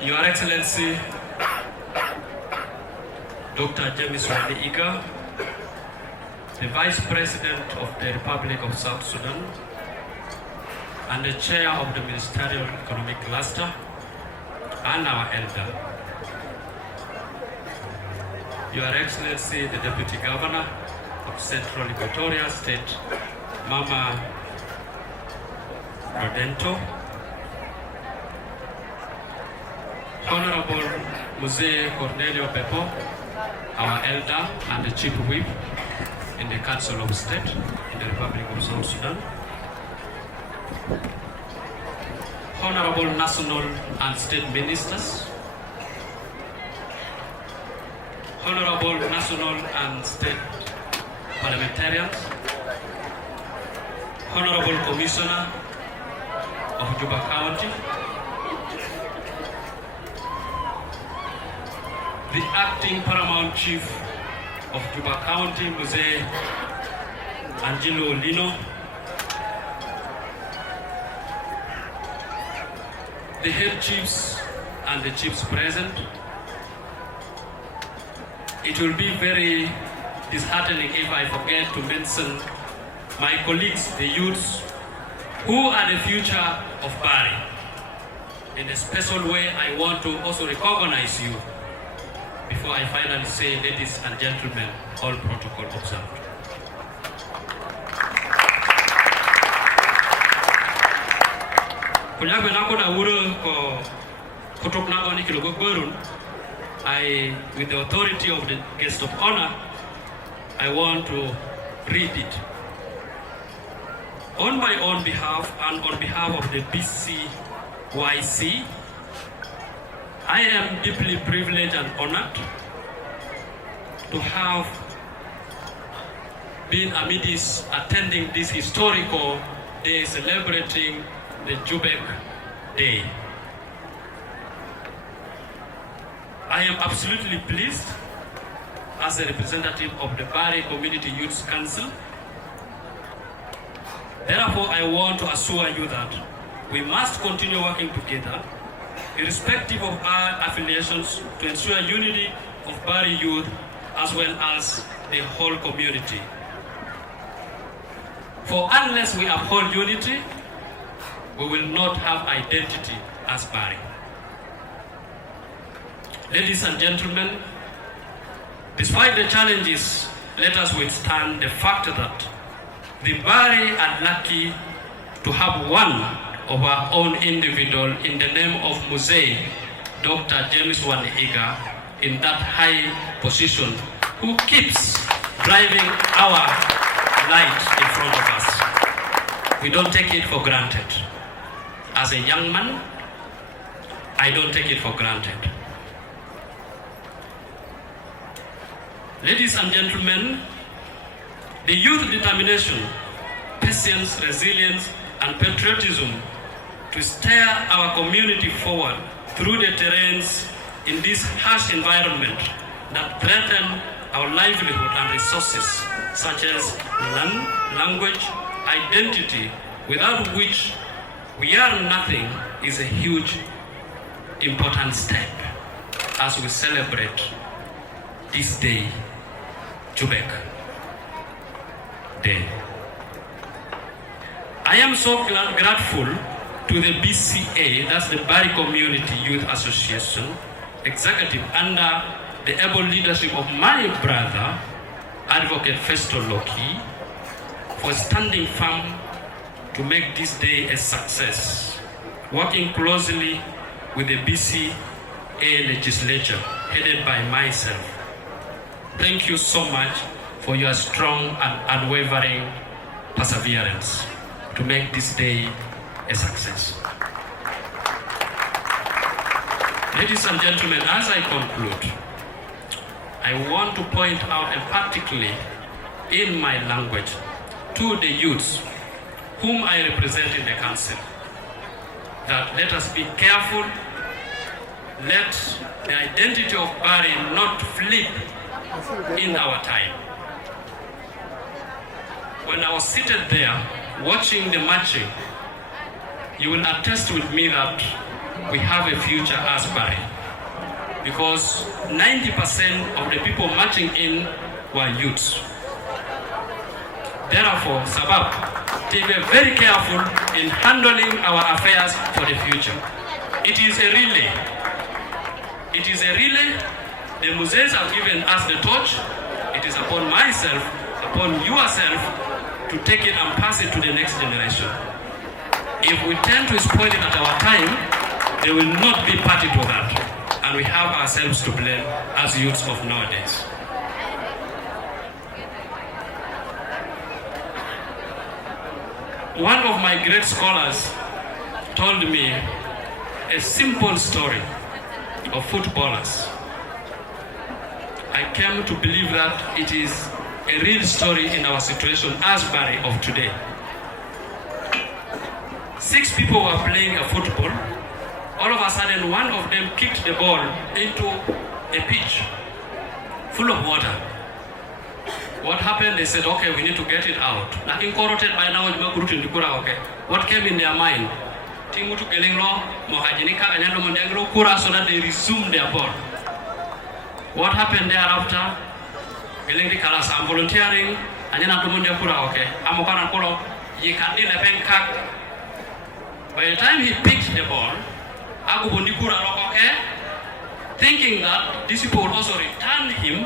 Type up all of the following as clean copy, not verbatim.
Your Excellency, Dr. James Waniiga, the Vice President of the Republic of South Sudan and the Chair of the Ministerial Economic Cluster, and our elder. Your Excellency, the Deputy Governor of Central Equatoria State, Mama Rodento, Honorable Mzee Cornelio Pepo, our elder and the Chief Whip in the Council of State in the Republic of South Sudan, Honorable National and State Ministers, Honorable National and State Parliamentarians, Honorable Commissioner of Jubek County, the Acting Paramount Chief of Jubek County, Mzee Angelo Lino, the head chiefs and the chiefs present. It will be very disheartening if I forget to mention my colleagues, the youths, who are the future of Bari. In a special way, I want to also recognize you before I finally say, ladies and gentlemen, all protocol observed. Kunyabe nako na uro ko kutok nako ni kilogo berun. I, with the authority of the guest of honor, I want to read it. On my own behalf and on behalf of the Bcyc, I am deeply privileged and honored to have been amidst attending this historical day celebrating the Jubek Day. I am absolutely pleased as a representative of the Bari Community Youth Council. Therefore, I want to assure you that we must continue working together, irrespective of our affiliations, to ensure unity of Bari youth as well as the whole community. For unless we uphold unity, we will not have identity as Bari. Ladies and gentlemen, despite the challenges, let us withstand the fact that the Bari are lucky to have one of our own individual in the name of Mzee Dr. James Waniiga in that high position, who keeps driving our light in front of us. We don't take it for granted. As a young man, I don't take it for granted. Ladies and gentlemen, the youth determination, patience, resilience, and patriotism to steer our community forward through the terrains in this harsh environment that threaten our livelihood and resources, such as land, language, identity, without which we are nothing, is a huge, important step as we celebrate this day, Jubek Day. I am so grateful to the BCA, that's the Bari Community Youth Association executive, under the able leadership of my brother, Advocate Festo Loki, for standing firm to make this day a success, working closely with the BCA legislature headed by myself. Thank you so much for your strong and unwavering perseverance to make this day a success. Ladies and gentlemen, as I conclude, I want to point out emphatically in my language to the youths whom I represent in the council that let us be careful, let the identity of Bari not flip in our time. When I was seated there watching the marching, you will attest with me that we have a future as Bari, because 90% of the people marching in were youths. Therefore, Sabab, to be very careful in handling our affairs for the future. It is a relay. It is a relay. The Musees have given us the torch. It is upon myself, upon yourself, to take it and pass it to the next generation. If we tend to spoil it at our time, they will not be party to that. And we have ourselves to blame as youths of nowadays. One of my great scholars told me a simple story of footballers. I came to believe that it is a real story in our situation as Bari of today. 6 people were playing a football. All of a sudden, one of them kicked the ball into a pitch full of water. What happened? They said, okay, we need to get it out. What came in their mind? So that they resumed their ball. What happened thereafter? I'm volunteering. By the time he picked the ball, thinking that these people would also return him,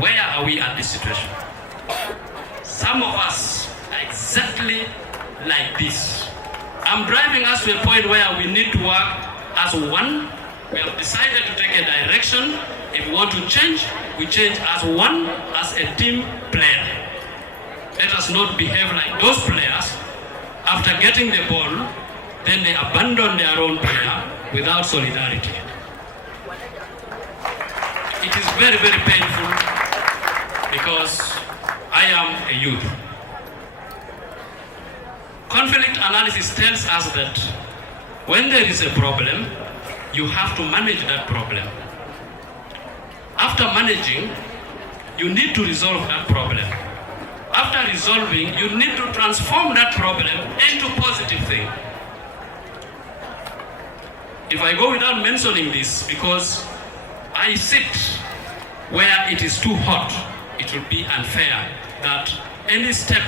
where are we at this situation? Some of us are exactly like this. I'm driving us to a point where we need to work as one. We have decided to take a direction. If we want to change, we change as one, as a team player. Let us not behave like those players. After getting the ball, then they abandon their own player without solidarity. It is very, very painful because I am a youth. Conflict analysis tells us that when there is a problem, you have to manage that problem. After managing, you need to resolve that problem. After resolving, you need to transform that problem into positive thing. If I go without mentioning this, because I sit where it is too hot, it would be unfair that any step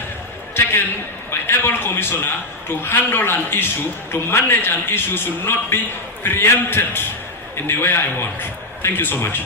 taken by able commissioner to handle an issue, to manage an issue, should not be preempted in the way I want. Thank you so much.